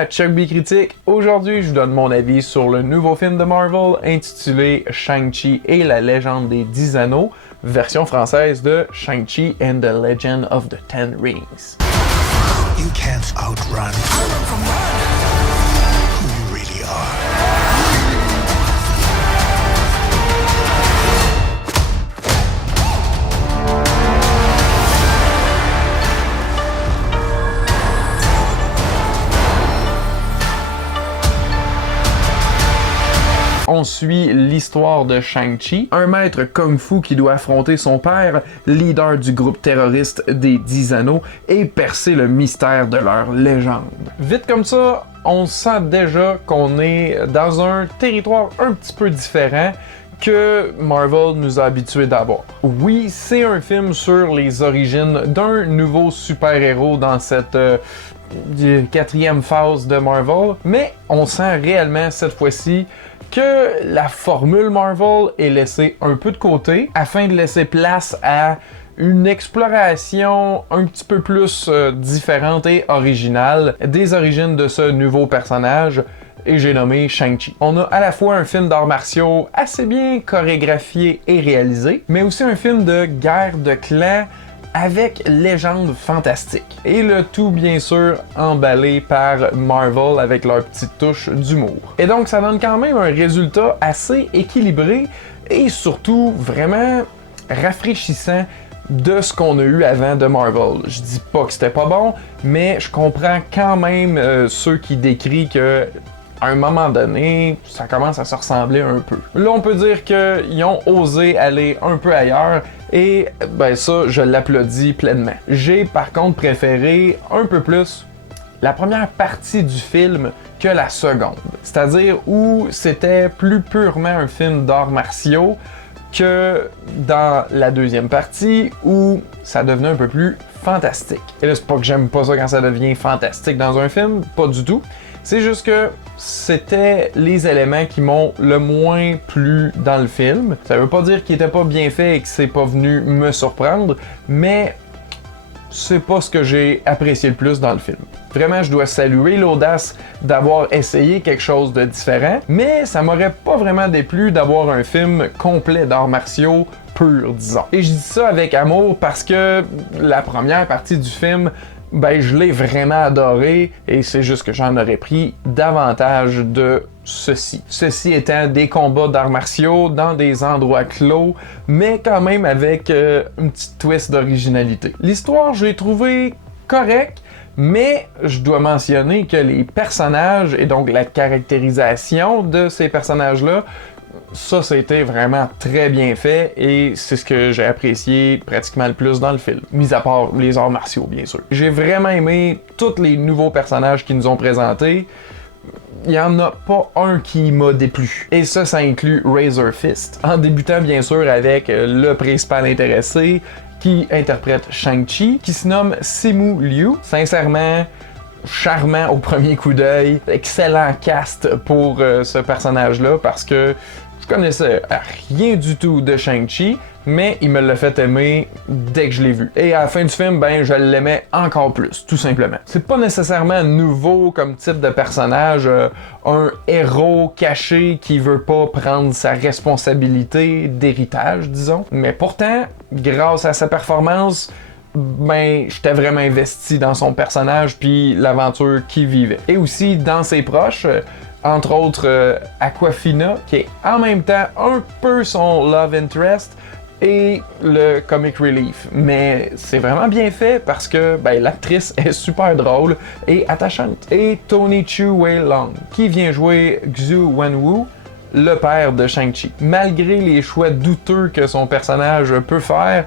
à Chuck B Critique. Aujourd'hui, je vous donne mon avis sur le nouveau film de Marvel intitulé Shang-Chi et la légende des 10 anneaux, version française de Shang-Chi and the Legend of the Ten Rings. You can't outrun who you really are. On suit l'histoire de Shang-Chi, un maître kung-fu qui doit affronter son père, leader du groupe terroriste des 10 anneaux, et percer le mystère de leur légende. Vite comme ça, on sent déjà qu'on est dans un territoire un petit peu différent que Marvel nous a habitués d'avoir. Oui, c'est un film sur les origines d'un nouveau super-héros dans cette quatrième phase de Marvel, mais on sent réellement cette fois-ci que la formule Marvel est laissée un peu de côté afin de laisser place à une exploration un petit peu plus différente et originale des origines de ce nouveau personnage, et j'ai nommé Shang-Chi. On a à la fois un film d'arts martiaux assez bien chorégraphié et réalisé, mais aussi un film de guerre de clans avec légende fantastique. Et le tout, bien sûr, emballé par Marvel avec leur petite touche d'humour. Et donc, ça donne quand même un résultat assez équilibré et surtout vraiment rafraîchissant de ce qu'on a eu avant de Marvel. Je dis pas que c'était pas bon, mais je comprends quand même ceux qui décrivent que à un moment donné, ça commence à se ressembler un peu. Là, on peut dire qu'ils ont osé aller un peu ailleurs, et ben ça, je l'applaudis pleinement. J'ai par contre préféré un peu plus la première partie du film que la seconde. C'est-à-dire où c'était plus purement un film d'arts martiaux que dans la deuxième partie où ça devenait un peu plus fantastique. Et là, c'est pas que j'aime pas ça quand ça devient fantastique dans un film, pas du tout. C'est juste que c'était les éléments qui m'ont le moins plu dans le film. Ça veut pas dire qu'il était pas bien fait et que c'est pas venu me surprendre, mais c'est pas ce que j'ai apprécié le plus dans le film. Vraiment, je dois saluer l'audace d'avoir essayé quelque chose de différent, mais ça m'aurait pas vraiment déplu d'avoir un film complet d'arts martiaux pur, disons. Et je dis ça avec amour parce que la première partie du film, ben je l'ai vraiment adoré, et c'est juste que j'en aurais pris davantage de ceci. Ceci étant des combats d'arts martiaux dans des endroits clos, mais quand même avec une petite twist d'originalité. L'histoire, je l'ai trouvée correcte, mais je dois mentionner que les personnages et donc la caractérisation de ces personnages-là, ça a été vraiment très bien fait, et c'est ce que j'ai apprécié pratiquement le plus dans le film, mis à part les arts martiaux bien sûr. J'ai vraiment aimé tous les nouveaux personnages qu'ils nous ont présentés. Il n'y en a pas un qui m'a déplu. Et ça inclut Razor Fist, en débutant bien sûr avec le principal intéressé qui interprète Shang-Chi, qui se nomme Simu Liu. Sincèrement, charmant au premier coup d'œil, excellent cast pour ce personnage-là, parce que je connaissais rien du tout de Shang-Chi, mais il me l'a fait aimer dès que je l'ai vu. Et à la fin du film, ben je l'aimais encore plus, tout simplement. C'est pas nécessairement nouveau comme type de personnage, un héros caché qui veut pas prendre sa responsabilité d'héritage, disons. Mais pourtant, grâce à sa performance, ben, j'étais vraiment investi dans son personnage puis l'aventure qu'il vivait. Et aussi dans ses proches, entre autres Aquafina, qui est en même temps un peu son love interest et le comic relief. Mais c'est vraiment bien fait parce que ben, l'actrice est super drôle et attachante. Et Tony Chu Wei Long, qui vient jouer Xu Wenwu, le père de Shang-Chi. Malgré les choix douteux que son personnage peut faire,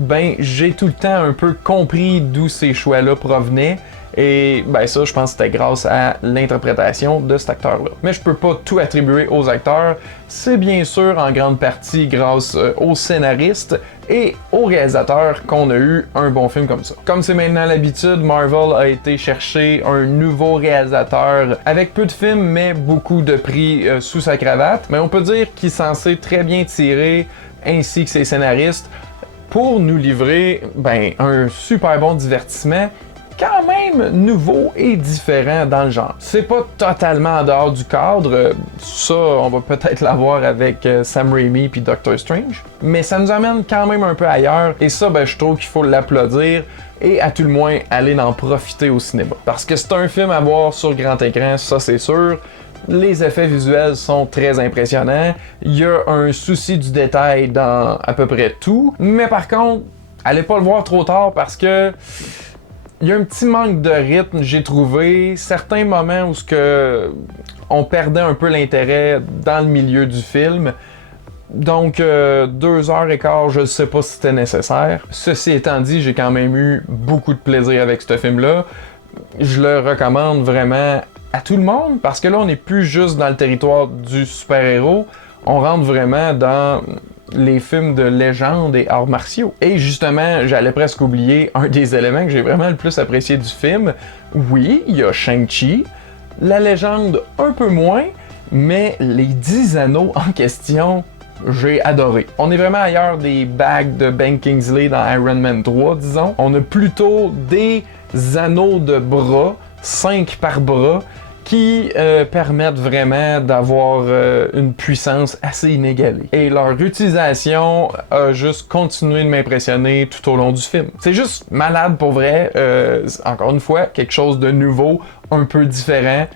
ben j'ai tout le temps un peu compris d'où ces choix-là provenaient, et ben ça, je pense que c'était grâce à l'interprétation de cet acteur-là. Mais je peux pas tout attribuer aux acteurs, c'est bien sûr en grande partie grâce aux scénaristes et aux réalisateurs qu'on a eu un bon film comme ça. Comme c'est maintenant l'habitude, Marvel a été chercher un nouveau réalisateur avec peu de films mais beaucoup de prix sous sa cravate, mais on peut dire qu'il s'en sait très bien tirer, ainsi que ses scénaristes, pour nous livrer ben, un super bon divertissement quand même nouveau et différent dans le genre. C'est pas totalement en dehors du cadre, ça on va peut-être l'avoir avec Sam Raimi puis Doctor Strange, mais ça nous amène quand même un peu ailleurs et ça ben, je trouve qu'il faut l'applaudir et à tout le moins aller en profiter au cinéma. Parce que c'est un film à voir sur grand écran, ça c'est sûr. Les effets visuels sont très impressionnants, il y a un souci du détail dans à peu près tout, mais par contre, allez pas le voir trop tard parce que il y a un petit manque de rythme, j'ai trouvé. Certains moments où on perdait un peu l'intérêt dans le milieu du film. Donc, 2h15, je ne sais pas si c'était nécessaire. Ceci étant dit, j'ai quand même eu beaucoup de plaisir avec ce film-là. Je le recommande vraiment à tout le monde parce que là, on n'est plus juste dans le territoire du super-héros. On rentre vraiment dans les films de légende et arts martiaux. Et justement, j'allais presque oublier un des éléments que j'ai vraiment le plus apprécié du film. Oui, il y a Shang-Chi, la légende un peu moins, mais les 10 anneaux en question, j'ai adoré. On est vraiment ailleurs des bagues de Ben Kingsley dans Iron Man 3, disons. On a plutôt des anneaux de bras, 5 par bras, qui permettent vraiment d'avoir une puissance assez inégalée. Et leur utilisation a juste continué de m'impressionner tout au long du film. C'est juste malade pour vrai, encore une fois, quelque chose de nouveau, un peu différent,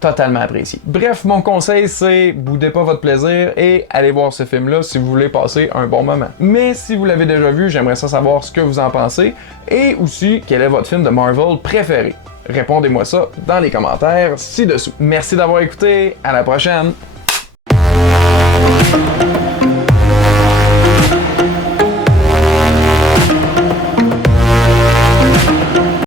totalement apprécié. Bref, mon conseil c'est boudez pas votre plaisir et allez voir ce film-là si vous voulez passer un bon moment. Mais si vous l'avez déjà vu, j'aimerais savoir ce que vous en pensez et aussi quel est votre film de Marvel préféré. Répondez-moi ça dans les commentaires ci-dessous. Merci d'avoir écouté, à la prochaine!